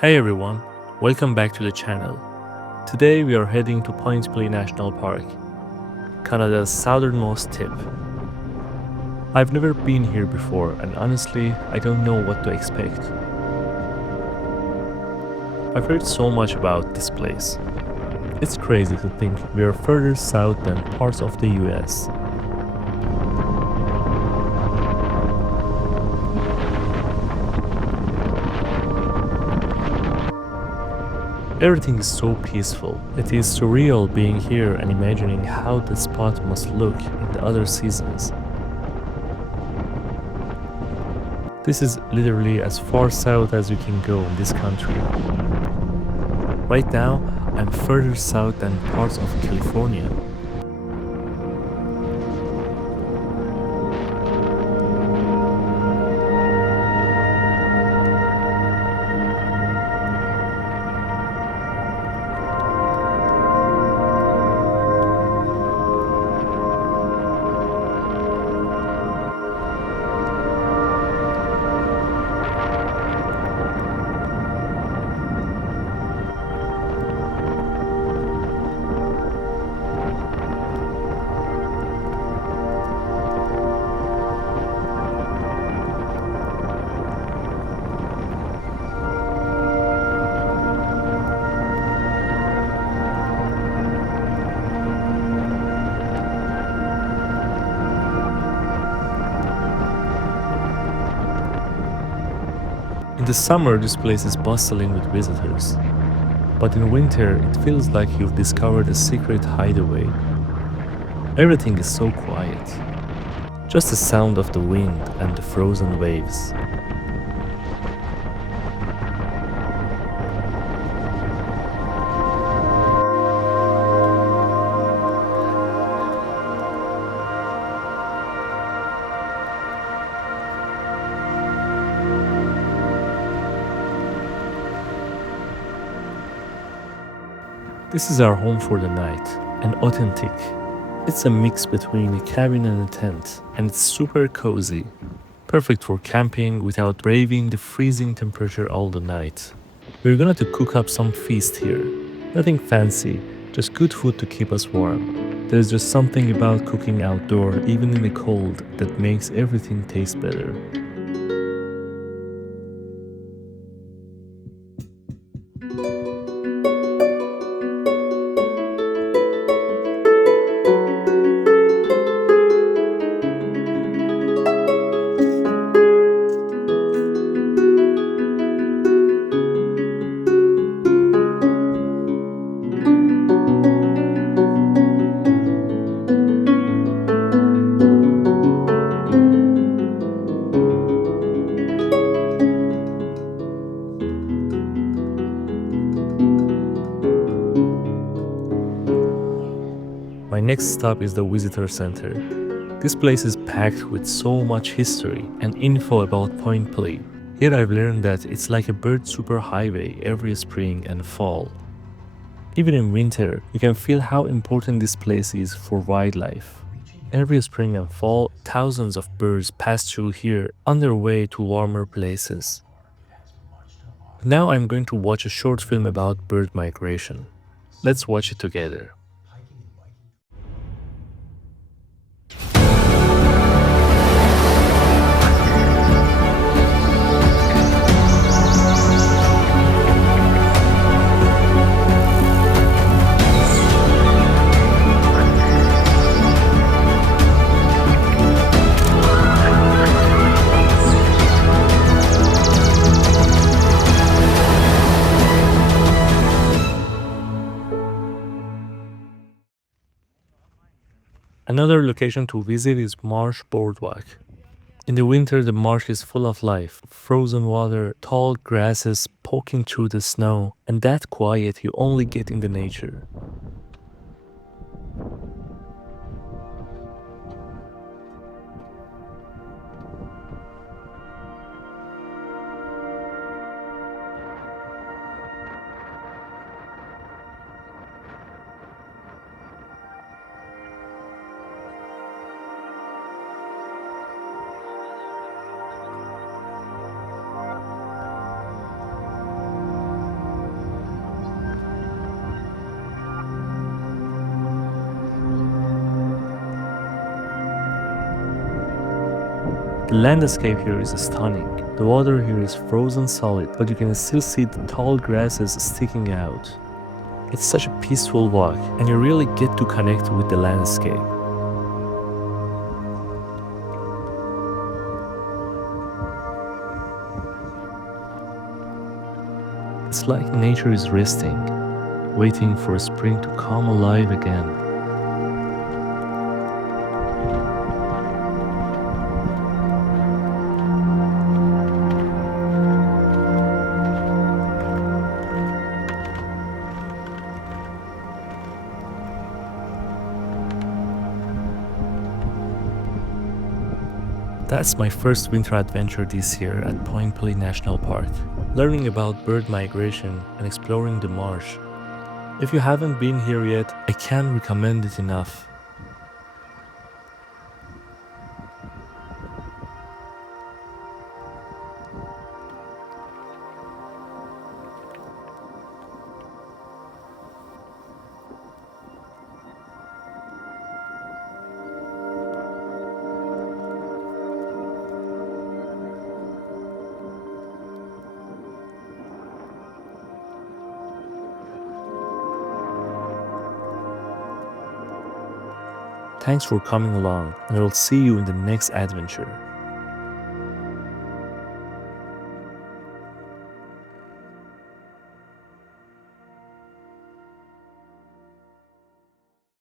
Hey everyone, welcome back to the channel. Today we are heading to Point Pelee National Park, Canada's southernmost tip. I've never been here before and honestly, I don't know what to expect. I've heard so much about this place. It's crazy to think we are further south than parts of the US. Everything is so peaceful. It is surreal being here and imagining how the spot must look in the other seasons. This is literally as far south as you can go in this country. Right now, I'm further south than parts of California. In the summer, this place is bustling with visitors. But in winter, it feels like you've discovered a secret hideaway. Everything is so quiet. Just the sound of the wind and the frozen waves. This is our home for the night, an oTENTik. It's a mix between a cabin and a tent, and it's super cozy. Perfect for camping without braving the freezing temperature all the night. We're gonna to cook up some feast here. Nothing fancy, just good food to keep us warm. There's just something about cooking outdoor, even in the cold, that makes everything taste better. My next stop is the visitor center. This place is packed with so much history and info about Point Pelee. Here I've learned that it's like a bird superhighway every spring and fall. Even in winter, you can feel how important this place is for wildlife. Every spring and fall, thousands of birds pass through here on their way to warmer places. Now I'm going to watch a short film about bird migration. Let's watch it together. Another location to visit is Marsh Boardwalk. In the winter, the marsh is full of life. Frozen water, tall grasses poking through the snow, and that quiet you only get in the nature. The landscape here is stunning. The water here is frozen solid, but you can still see the tall grasses sticking out. It's such a peaceful walk, and you really get to connect with the landscape. It's like nature is resting, waiting for spring to come alive again. That's my first winter adventure this year at Point Pelee National Park, learning about bird migration and exploring the marsh. If you haven't been here yet, I can't recommend it enough. Thanks for coming along, and I'll see you in the next adventure.